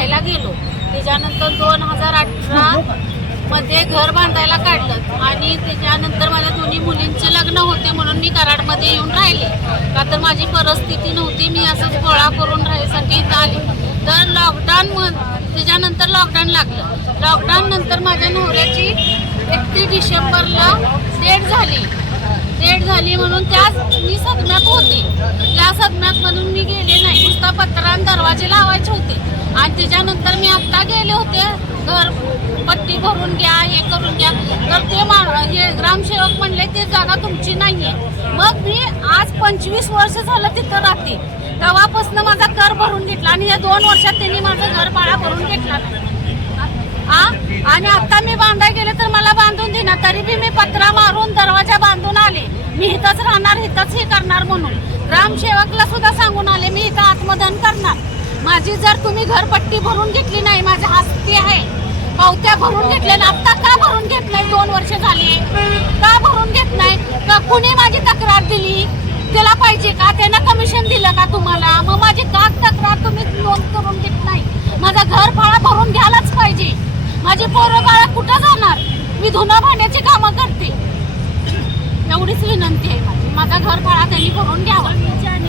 राहायला गेलो. त्याच्यानंतर 2018 मध्ये घर बांधायला काढलं आणि त्याच्यानंतर माझ्या दोन्ही मुलींचे लग्न होते म्हणून मी कराडमध्ये येऊन राहिले. का तर माझी परिस्थिती नव्हती, मी असंच गोळा करून राहायसाठी इथं आले. तर त्याच्यानंतर लॉकडाऊन लागलं. लॉकडाऊन नंतर माझ्या नवऱ्याची 31 डिसेंबरला डेट झाली म्हणून त्याच मी सदम्यात होते. त्या सदम्यात म्हणून मी गेले नाही, नुसता पत्रान दरवाजे लावायचे होते. आणि त्याच्यानंतर मी आत्ता गेले होते, घर पट्टी भरून घ्या, हे करून घ्या. तर ते हे ग्रामसेवक म्हणले ते जागा तुमची नाहीये. मग मी आज 25 वर्ष झालं तिथं राहते. तेव्हापासून माझा कर भरून घेतला आणि या 2 वर्षात त्यांनी माझं घर भाडा भरून घेतला नाही. आणि आता मी बांधाय गेले तर मला बांधून देणार, तरी बी मी पत्रा मारून दरवाजा बांधून आले. मी इथंच राहणार, इथंच हे करणार म्हणून ग्रामसेवकला सुद्धा सांगून आले मी इथं आत्मदान करणार. माझी जर तुम्ही घरपट्टी भरून घेतली नाही, माझ्या हस्ती आहे, पावत्या भरून घेतल्या ना, आता का भरून घेत नाही? 2 वर्ष झाली का भरून घेत नाही? का कुणी माझी तक्रार दिली त्याला पाहिजे का? त्यानं कमिशन दिलं का तुम्हाला? मग माझी का तक्रार तुम्ही नोंद करून घेत नाही? माझा घर भाडा भरून घ्यायलाच पाहिजे. माझी पोरं बाळा कुठं जाणार? मी धुणं भांड्याची कामं करते. एवढीच विनंती आहे माझी. माझा घर भाडा त्यांनी भरून घ्यावा.